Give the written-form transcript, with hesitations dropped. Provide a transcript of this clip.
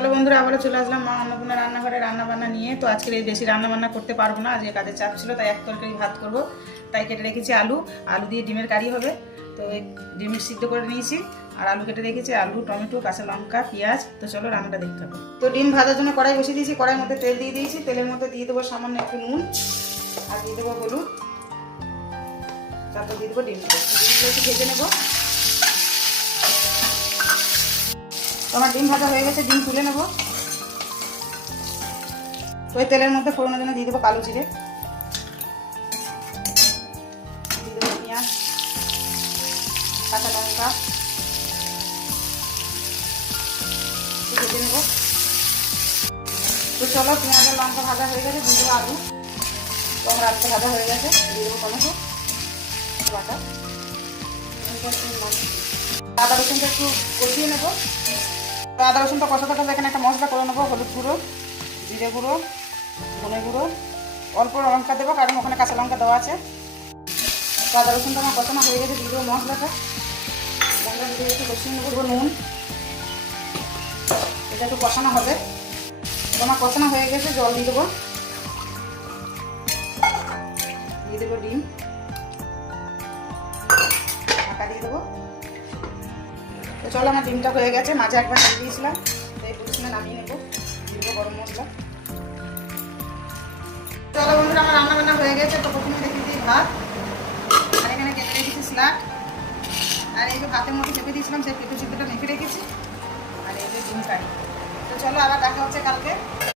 চলো বন্ধুরা, আবারও চলে আসলাম মা অন্নপূর্ণা রান্নাঘরে রান্না বান্না নিয়ে। তো আজকে এই বেশি রান্না বান্না করতে পারবো না, আজকে কাজের চাপ ছিল, তাই এক তরকারি ভাত করব। তাই কেটে রেখেছি আলু, আলু দিয়ে ডিমের কারি হবে। তো এই ডিমের সিদ্ধ করে নিয়েছি, আর আলু কেটে রেখেছি, আলু, টমেটো, কাঁচা লঙ্কা, পেঁয়াজ। তো চলো রান্নাটা দেখতে হবে। তো ডিম ভাজার জন্য কড়াই বসিয়ে দিয়েছি, কড়াইয়ের মধ্যে তেল দিয়ে দিয়েছি। তেলের মধ্যে দিয়ে দেবো সামান্য একটু নুন, আর দিয়ে দেবো হলুদ, তারপর দিয়ে দেবো ডিমগুলো একটু ভেজে নেবো। আমার ডিম ভাজা হয়ে গেছে, ডিম তুলে নেবো। ওই তেলের মধ্যে ফোড়নের জন্য দিয়ে দেবো কালো জিরে, দিয়ে দেবো পেঁয়াজ, কাঁচা লঙ্কা, ভেজে নেবো। তো চলো, পেঁয়াজ আর লঙ্কা ভাজা হয়ে গেছে, দিয়ে দেবো আলু, তো আমার আলুটা ভাজা হয়ে গেছে, দিয়ে দেবো টমেটো বাটা, আদা রসুনটা একটু কষিয়ে নেবো। তো আদা রসুনটা কষাতে কষাতে এখানে একটা মশলা করে নেবো। হলুদ গুঁড়ো, জিরে গুঁড়ো, ধনে গুঁড়ো, অল্প লঙ্কা দেবো কারণ ওখানে কাঁচা লঙ্কা দেওয়া আছে। তো আদা রসুনটা আমার কষানো হয়ে গেছে, দিয়ে দেবো মশলাটা। মশলাটা দিয়ে একটু কষিয়ে নেবো। নুন, এটা একটু কষানো হবে। তো আমার কষানো হয়ে গেছে, জল দিয়ে দেবো। দিয়ে দেবো ডিম, ঢাকা দিয়ে দেবো। তো চলো, আমার ডিমটা হয়ে গেছে, মাঝে একবার দিয়ে দিয়েছিলাম, তো এই পুরুষ নামিয়ে নেবো। দিয়ে দেবো গরম মশলা। চলো বন্ধুরা, আমার রান্না বান্না হয়ে গেছে। তো প্রথমে দেখে দিই ভাত, আর এখানে কেটে রেখেছি স্যালাড, আর এই যে ভাতের মধ্যে চেপে দিয়েছিলাম সেই পেঁপে চিপেটা মেখে রেখেছি, আর এই যে ডিম কারি। তো চলো, আবার দেখা হচ্ছে কালকে।